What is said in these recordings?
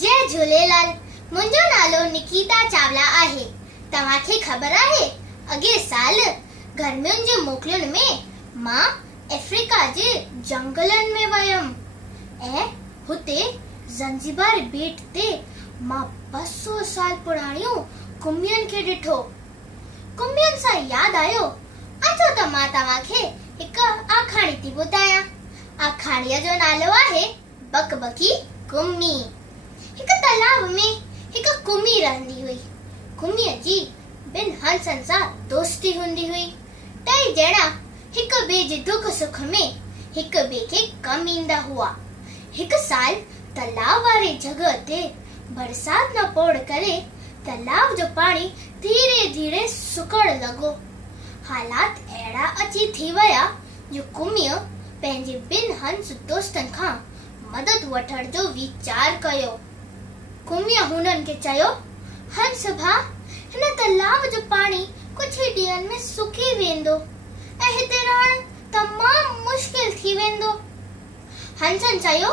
जय झूलेलाल। मुंहिंजो नालो निकिता चावला आहे। तव्हांखे ख़बर आहे अॻे साल गर्मियुनि जी मोकलुनि में मां अफ्रीका जे जंगलनि में वयमि ऐं हुते ज़ंजीबार बीट ते मां 200 साल पुराणियूं कुमियुनि खे ॾिठो। कुमियुनि सां यादि आयो अचो त मां तव्हांखे हिकु आखाणी थी ॿुधायां। आखाणीअ जो नालो आहे बक बकी कुमी। हिकु तालाब में हिकु कुमी रहंदी हुई। कुमीअ जी ॿिनि हंसनि सां दोस्ती हूंदी हुई। टई ॼणा हिक ॿिए जे दुख सुख में हिक ॿिए खे कम ईंदा हुआ। हिकु साल तालाब वारी जॻह ते बरसात न पवण करे तालाब जो पाणी धीरे धीरे सुकण लॻो। हालात अहिड़ा अची थी विया जो कुमीअ पंहिंजे ॿिनि हंस दोस्तनि खां मदद वठण जो वीचार कयो। कुमीअ हुननि खे चयो, हंस भा, हिन तालाब जो पाणी कुझु ई ॾींहंनि में सुकी वेंदो ऐं हिते रहण तमामु मुश्किल थी वेंदो। हंसनि चयो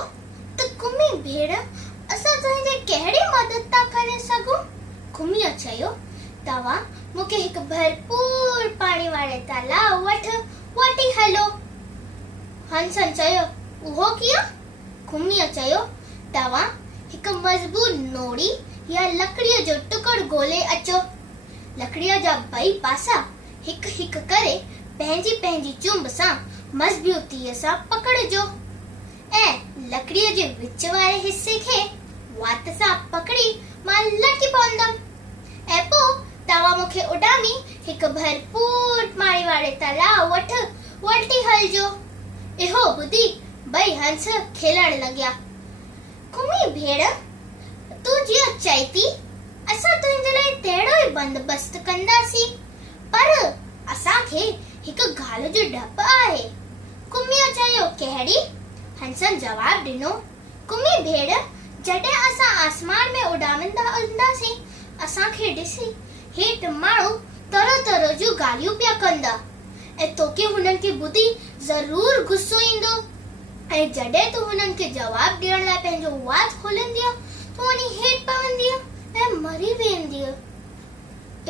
त कुमी भेण, असां तुंहिंजी कहिड़ी मदद था करे सघूं? कुमीअ चयो, तव्हां मूंखे हिकु भरपूर पाणी वारे तालाब वठी हलो। हंसनि चयो, उहो कीअं? कुमीअ चयो, तव्हां हिकु मज़बूत नोड़ी या लकड़ीअ जो टुकड़ो ॻोल्हे अचो। लकड़ीअ जा ॿई पासा हिकु हिकु करे पंहिंजी पंहिंजी चुंब सां मज़बूतीअ सां पकड़िजो ऐं लकड़ीअ जे विच वारे हिसे खे वात सां पकड़ी मां लटकी पवंदमि ऐं पोइ तव्हां मूंखे उॾामी हिकु भरपूर पाणी वारे तालाब वठी हलजो। इहो ॿुधी ॿई हंस खेलण लॻिया। कुमी भेण, तूं जीअं चई थी असां तुंहिंजे लाइ तहिड़ो ई बंदोबस्त कंदासीं, पर असांखे हिकु ॻाल्हि जो डप आहे। कुमीअ चयो, कहिड़ी? हंसनि जवाब ॾिनो, कुमी भेण, जॾहिं असां आसमान में उॾामंदा हूंदासीं असांखे ॾिसी हेठि माण्हू तरह तरह जूं ॻाल्हियूं पिया कंदा ऐं तोखे हुननि खे ॿुधी ज़रूर गुस्सो ईंदो ऐं जॾहिं तूं हुननि खे जवाब ॾियण लाइ पंहिंजो वात खोलींदीअ तूं वञी हेठि पवंदीअ ऐं मरी वेंदीअ।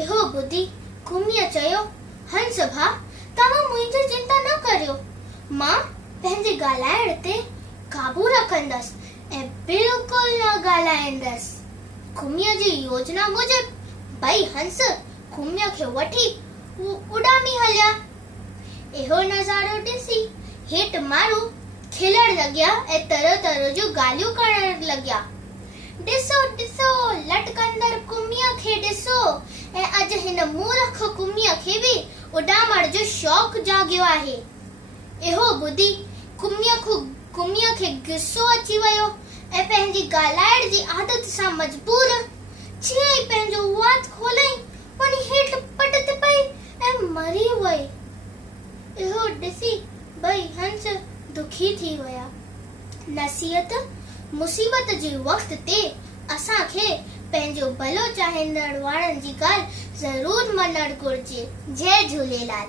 इहो ॿुधी कुमीअ चयो, हंस भा, तव्हां मुंहिंजी चिंता न करियो। मां पंहिंजे ॻाल्हाइण ते काबू रखंदसि ऐं बिल्कुलु न ॻाल्हाईंदसि। कुमीअ जी योजना मूजिब ॿई हंस कुमीअ खे वठी उॾामी हलिया। इहो नज़ारो ॾिसी हेठि माण्हू खिलण लॻिया ऐं तरह तरह जूं ॻाल्हियूं करण लॻिया। ॾिसो ॾिसो, लटकंदड़ कुमीअ खे ॾिसो, ऐं अॼु हिन मूर्ख कुमीअ खे बि उॾामण जो शौक़ु जाॻियो आहे। इहो ॿुधी कुमीअ खे गुस्सो अची वियो ऐं पंहिंजी ॻाल्हाइण जी आदत सां मजबूर जीअं ई पंहिंजो वात खोलई वञी हेठि पट ते पई ऐं मरी वई। इहो ॾिसी ॿई हंस दुखी थी विया। नसीहत, मुसीबत जे वक़्त ते असांखे पंहिंजो भलो चाहींदड़ वारनि जी ॻाल्हि ज़रूर मञणु घुरिजे। जय झूलेलाल।